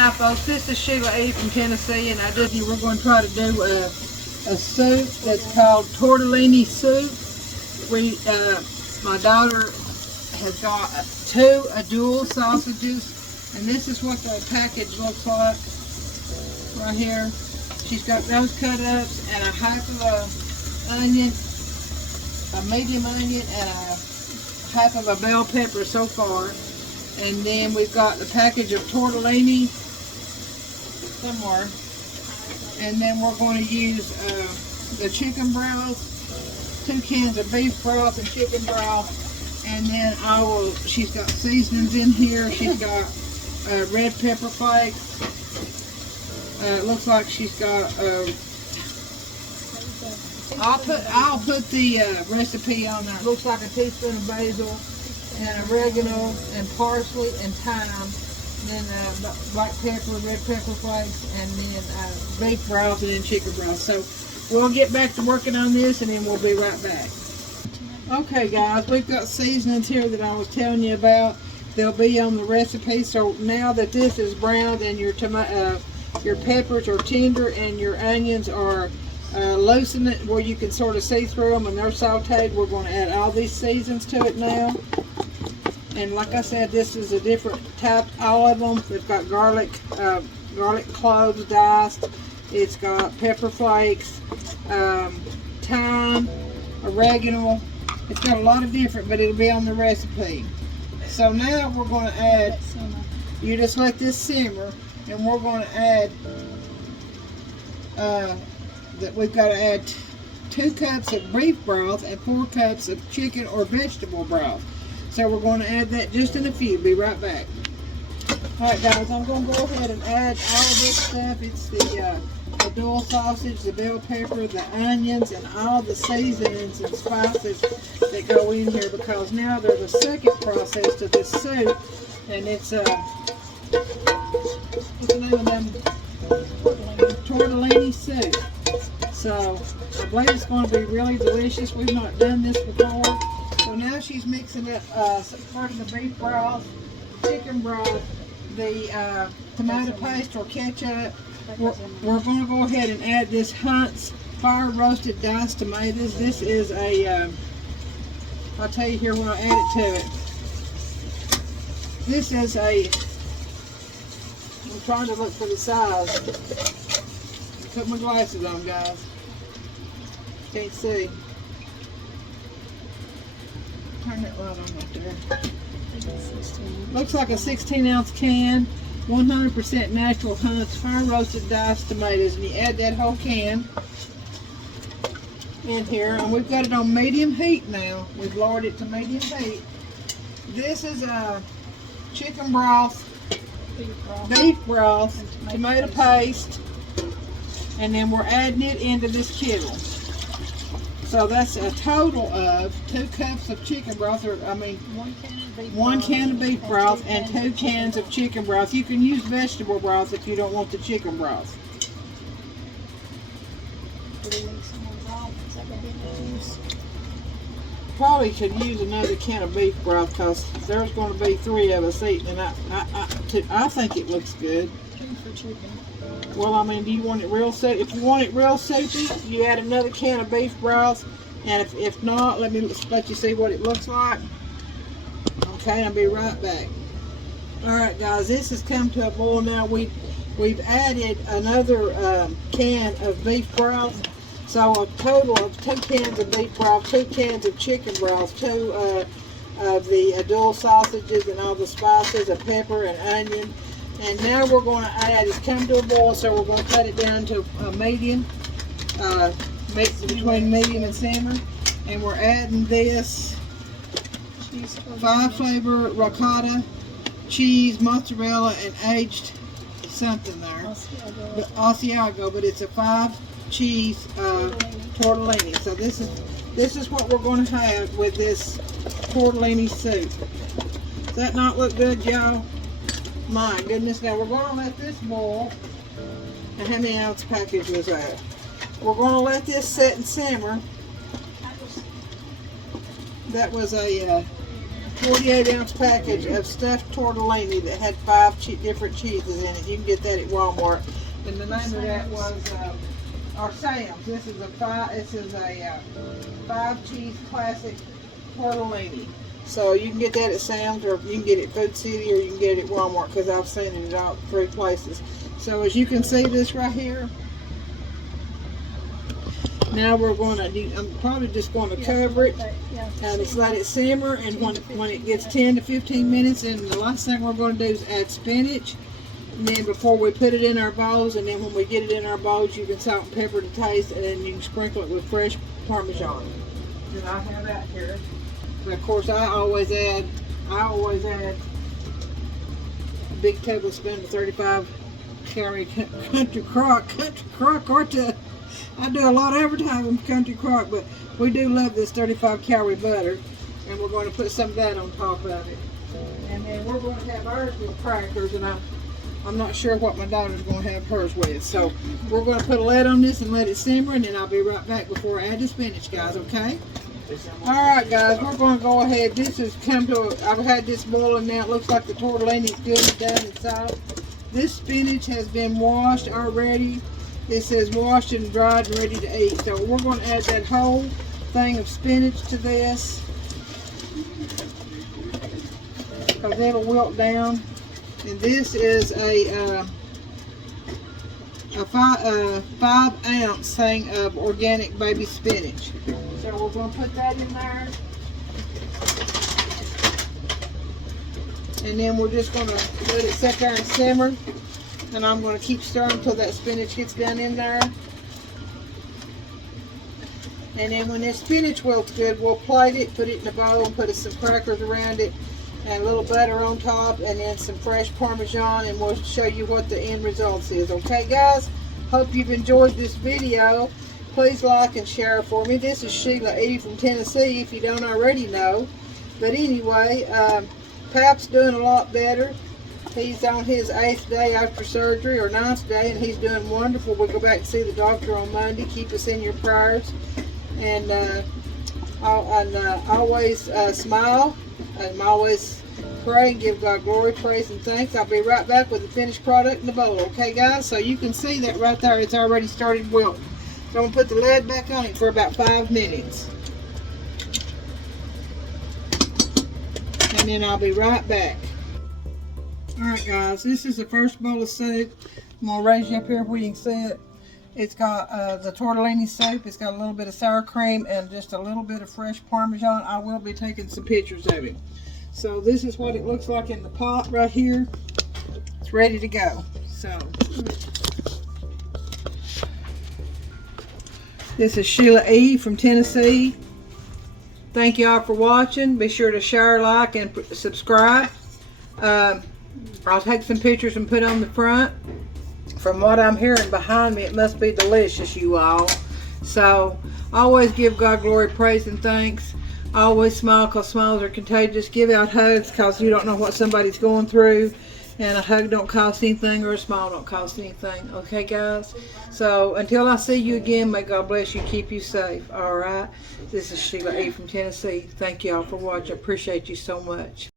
Hi folks, this is Sheila E. from Tennessee, and we're going to try to do a soup that's called tortellini soup. My daughter has got two dual sausages, and this is what the package looks like right here. She's got those cut ups and a half of a onion, a medium onion, and a half of a bell pepper so far. And then we've got the package of tortellini somewhere. And then we're going to use the chicken broth, 2 cans of beef broth and chicken broth. And then she's got seasonings in here. She's got red pepper flakes. It looks like she's got, I'll put the recipe on there. It looks like a teaspoon of basil and oregano and parsley and thyme. Then black pepper, red pepper flakes, and then beef broth and then chicken broth. So we'll get back to working on this and then we'll be right back. Okay guys, we've got seasonings here that I was telling you about. They'll be on the recipe. So now that this is browned and your peppers are tender and your onions are loosened where you can sort of see through them and they're sauteed, we're going to add all these seasons to it now. And like I said, this is a different type, all of them. We've got garlic cloves diced. It's got pepper flakes, thyme, oregano. It's got a lot of different, but it'll be on the recipe. So now we're going to add, you just let this simmer, and we're going to add, we've got to add 2 cups of beef broth and 4 cups of chicken or vegetable broth. So we're going to add that just in a few. Be right back. Alright guys, I'm going to go ahead and add all of this stuff. It's the dual sausage, the bell pepper, the onions, and all the seasonings and spices that go in here, because now there's a second process to this soup, and it's what's the name of them? Tortellini soup. So I believe it's going to be really delicious. We've not done this before. So now she's mixing up part of the beef broth, chicken broth, the tomato paste or ketchup. We're going to go ahead and add this Hunt's fire roasted diced tomatoes. This is I'll tell you here when I add it to it. This is I'm trying to look for the size. Put my glasses on, guys. Can't see. Turn that light on right there. Looks like a 16-ounce can, 100% natural Hunt's fire roasted diced tomatoes, and you add that whole can in here, and we've got it on medium heat now. We've lowered it to medium heat. This is chicken broth, beef broth, tomato paste, and then we're adding it into this kettle. So that's a total of 2 cups of chicken broth, or one can of beef broth and 2 cans of chicken broth. You can use vegetable broth if you don't want the chicken broth. Probably should use another can of beef broth, because there's going to be 3 of us eating, and I think it looks good. Well, I mean, do you want it real soupy? If you want it real soupy, you add another can of beef broth, and if not, let you see what it looks like. Okay, I'll be right back. Alright guys, this has come to a boil now. We've added another can of beef broth. So a total of 2 cans of beef broth, 2 cans of chicken broth, 2 of the dual sausages and all the spices of pepper and onion. And now we're going to add, it's come to a boil, so we're going to cut it down to a medium, mix it between medium and simmer. And we're adding this 5 flavor ricotta, cheese, mozzarella, and aged something there. Asiago, but it's a 5 cheese tortellini. So this is what we're going to have with this tortellini soup. Does that not look good, y'all? My goodness. Now we're going to let this boil. And how many ounce package was that? We're going to let this sit and simmer. That was a 48-ounce package of stuffed tortellini that had 5 different cheeses in it. You can get that at Walmart. And the name of that was or Sam's. This is a 5-cheese classic tortellini. So you can get that at Sam's, or you can get it at Food City, or you can get it at Walmart, because I've seen it at all 3 places. So as you can see, this right here. Now we're going to, I'm probably just going to cover it and just let it simmer, and when it gets 10 to 15 minutes, and the last thing we're going to do is add spinach. And then before we put it in our bowls, and then when we get it in our bowls, you can salt and pepper to taste, and then you can sprinkle it with fresh Parmesan. And I have that here. But of course, I always add a big tablespoon of 35 calorie Country Crock I do a lot of advertising for Country Crock, but we do love this 35 calorie butter, and we're going to put some of that on top of it. And then we're going to have ours with crackers, and I'm not sure what my daughter's going to have hers with. So we're going to put a lid on this and let it simmer, and then I'll be right back before I add the spinach, guys, okay? Alright guys, we're going to go ahead. This has come to, I've had this boiling now. It looks like the tortellini is good and done and soft. This spinach has been washed already. It says washed and dried and ready to eat. So we're going to add that whole thing of spinach to this, because it'll wilt down. And this is a 5-ounce thing of organic baby spinach. So we're going to put that in there. And then we're just going to let it sit there and simmer. And I'm going to keep stirring until that spinach gets done in there. And then when this spinach wilts good, we'll plate it, put it in a bowl, and put some crackers around it, and a little butter on top, and then some fresh Parmesan, and we'll show you what the end result is. Okay guys, hope you've enjoyed this video. Please like and share for me. This is Sheila E. from Tennessee, if you don't already know. But anyway, Pap's doing a lot better. He's on his 8th day after surgery, or 9th day, and he's doing wonderful. We'll go back and see the doctor on Monday. Keep us in your prayers. And always smile. And always pray and give God glory, praise, and thanks. I'll be right back with the finished product in the bowl. Okay, guys? So you can see that right there. It's already started wilting. So I'm going to put the lid back on it for about 5 minutes. And then I'll be right back. Alright guys, this is the first bowl of soup. I'm going to raise you up here where you can see it. It's got the tortellini soup. It's got a little bit of sour cream and just a little bit of fresh Parmesan. I will be taking some pictures of it. So this is what it looks like in the pot right here. It's ready to go. So this is Sheila E. from Tennessee. Thank y'all for watching. Be sure to share, like, and subscribe. I'll take some pictures and put on the front. From what I'm hearing behind me, it must be delicious, you all. So always give God glory, praise, and thanks. Always smile, because smiles are contagious. Give out hugs, because you don't know what somebody's going through. And a hug don't cost anything, or a smile don't cost anything. Okay, guys? So until I see you again, may God bless you, keep you safe. All right? This is Sheila E. from Tennessee. Thank y'all for watching. I appreciate you so much.